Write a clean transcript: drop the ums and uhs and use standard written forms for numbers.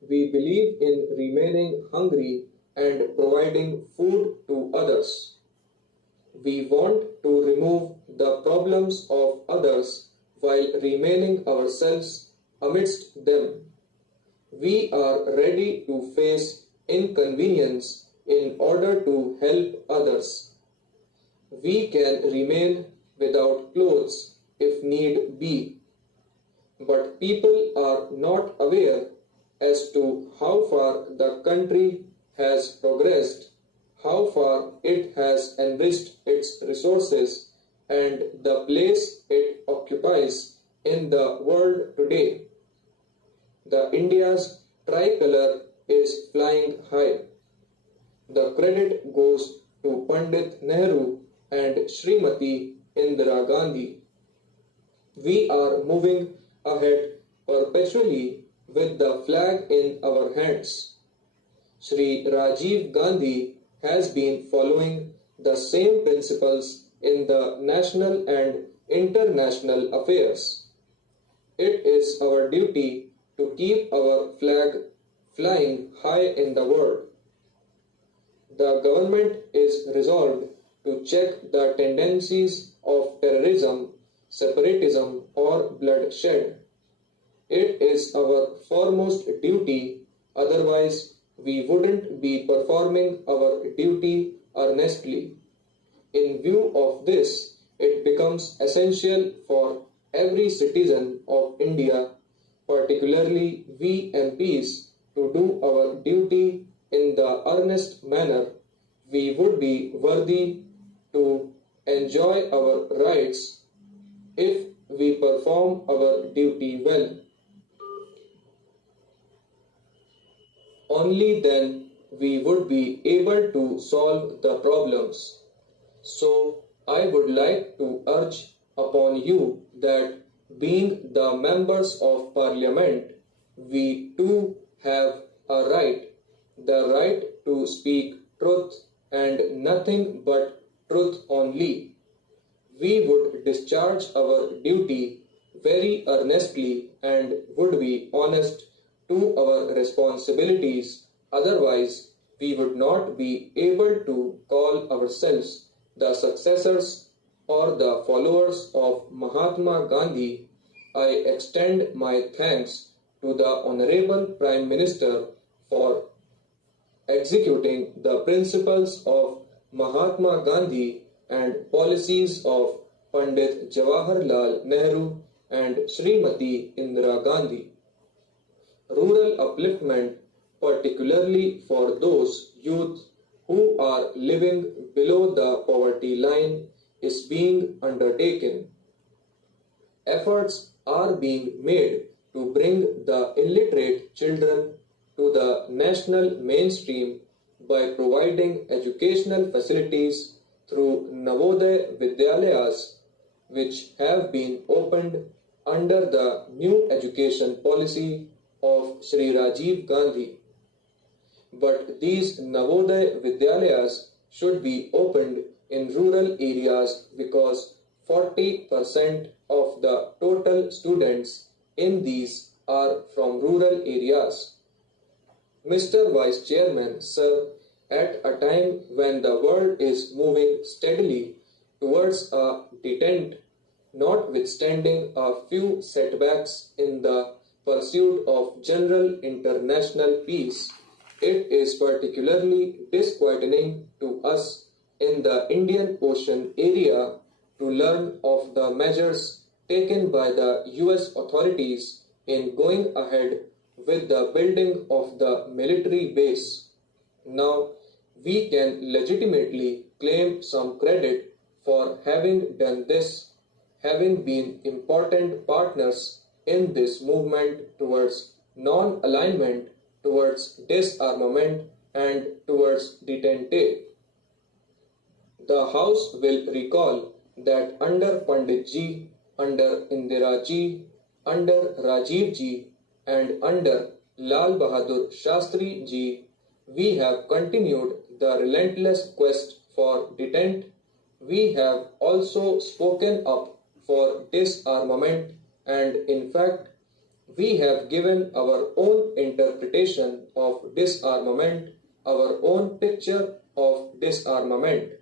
We believe in remaining hungry and providing food to others. We want to remove the problems of others while remaining ourselves amidst them. We are ready to face inconvenience in order to help others. We can remain without clothes if need be, but people are not aware as to how far the country has progressed, how far it has enriched its resources, and the place it occupies in the world today. The India's tricolor is flying high. The credit goes to Pandit Nehru and Srimati Indira Gandhi. We are moving ahead perpetually with the flag in our hands. Sri Rajiv Gandhi has been following the same principles in the national and international affairs. It is our duty to keep our flag flying high in the world. The government is resolved to check the tendencies of terrorism, separatism, or bloodshed. It is our foremost duty, otherwise, we wouldn't be performing our duty earnestly. In view of this, it becomes essential for every citizen of India, particularly we MPs, to do our duty in the earnest manner we would be worthy to enjoy our rights if we perform our duty well. Only then we would be able to solve the problems. So I would like to urge upon you that being the members of parliament, we too have a right, the right to speak truth and nothing but truth only. We would discharge our duty very earnestly and would be honest to our responsibilities, otherwise we would not be able to call ourselves the successors or the followers of Mahatma Gandhi. I extend my thanks to the Honorable Prime Minister for executing the principles of Mahatma Gandhi and policies of Pandit Jawaharlal Nehru and Srimati Indira Gandhi. Rural upliftment, particularly for those youth who are living below the poverty line, is being undertaken. Efforts are being made to bring the illiterate children to the national mainstream by providing educational facilities through Navodaya Vidyalayas, which have been opened under the new education policy of Sri Rajiv Gandhi. But these Navodaya Vidyalayas should be opened in rural areas because 40% of the total students in these are from rural areas. Mr. Vice Chairman, sir, at a time when the world is moving steadily towards a detent, notwithstanding a few setbacks in the pursuit of general international peace, it is particularly disquieting to us in the Indian Ocean area to learn of the measures taken by the US authorities in going ahead with the building of the military base. Now, we can legitimately claim some credit for having done this, having been important partners in this movement towards non-alignment, towards disarmament, and towards detente. The House will recall that under Pandit ji, under Indira ji, under Rajiv ji, and under Lal Bahadur Shastri ji, we have continued the relentless quest for detent. We have also spoken up for disarmament, and in fact, We have given our own interpretation of disarmament, our own picture of disarmament.